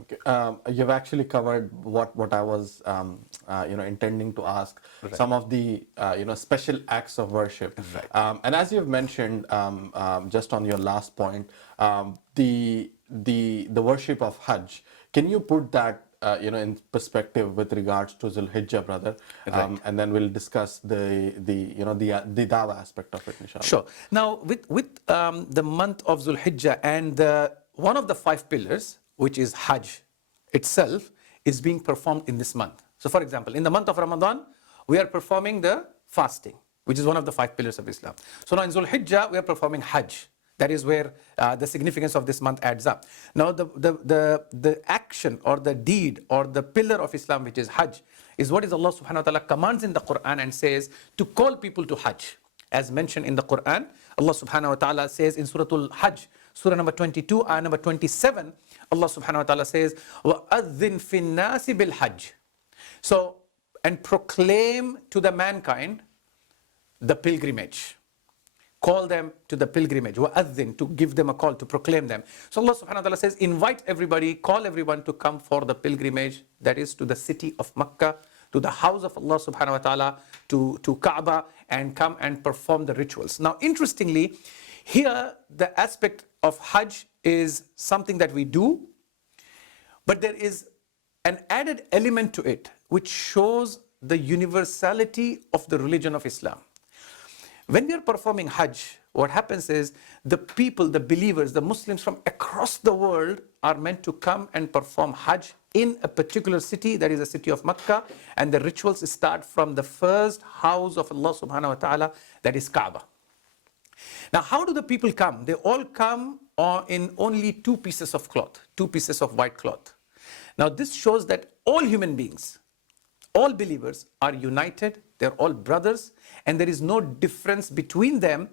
Okay. You've actually covered what I was intending to ask. Right. Some of the special acts of worship. Right. And as you've mentioned, just on your last point, the worship of Hajj. Can you put that in perspective with regards to DhulHijjah, brother? Right. And then we'll discuss the Dawah aspect of it, inshallah. Sure. Now, with the month of DhulHijjah and one of the 5 pillars, which is Hajj itself, is being performed in this month. So, for example, in the month of Ramadan, we are performing the fasting, which is one of the 5 pillars of Islam. So now in DhulHijjah, we are performing Hajj. That is where the significance of this month adds up. Now, the action or the deed or the pillar of Islam, which is Hajj, is what is Allah subhanahu wa ta'ala commands in the Quran and says to call people to Hajj. As mentioned in the Quran, Allah subhanahu wa ta'ala says in Surah Al-Hajj, Surah number 22, ayah number 27, Allah subhanahu wa ta'ala says, وَأَذِّن فِي النَّاسِ بِالْحَجِّ. So, and proclaim to the mankind the pilgrimage. Call them to the pilgrimage. وَأَذِّن, to give them a call, to proclaim them. So Allah subhanahu wa ta'ala says, invite everybody, call everyone to come for the pilgrimage, that is to the city of Makkah, to the house of Allah subhanahu wa ta'ala, to Ka'bah, and come and perform the rituals. Now, interestingly, here the aspect of Hajj is something that we do, but there is an added element to it which shows the universality of the religion of Islam. When we are performing Hajj, what happens is the people, the believers, the Muslims from across the world are meant to come and perform Hajj in a particular city, that is the city of Makkah, and the rituals start from the first house of Allah subhanahu wa ta'ala, that is Ka'bah. Now, how do the people come? They all come in only 2 pieces of cloth, 2 pieces of white cloth. Now, this shows that all human beings, all believers are united, they're all brothers, and there is no difference between them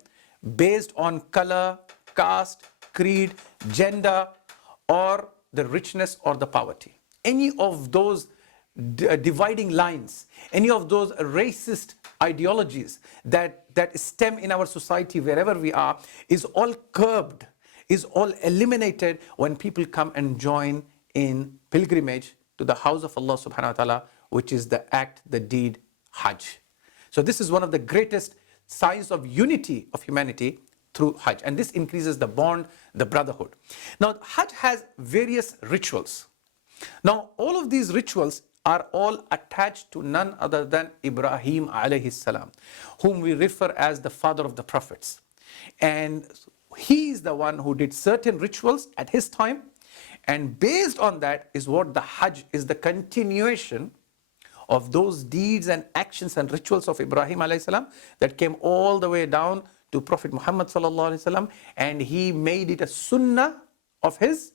based on color, caste, creed, gender, or the richness or the poverty. Any of those dividing lines, any of those racist ideologies that stem in our society wherever we are, is all curbed, is all eliminated when people come and join in pilgrimage to the house of Allah subhanahu wa ta'ala, which is the act, the deed, Hajj. So this is one of the greatest signs of unity of humanity through Hajj. And this increases the bond, the brotherhood. Now, Hajj has various rituals. Now, all of these rituals are all attached to none other than Ibrahim alayhi salam, whom we refer as the father of the prophets. And he is the one who did certain rituals at his time. And based on that is what the Hajj is, the continuation of those deeds and actions and rituals of Ibrahim alayhi salam that came all the way down to Prophet Muhammad sallallahu alaihi wasallam, and he made it a sunnah of his,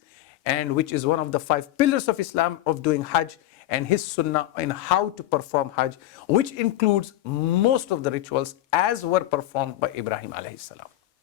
and which is one of the 5 pillars of Islam of doing Hajj, and his sunnah in how to perform Hajj, which includes most of the rituals as were performed by Ibrahim alayhi salam.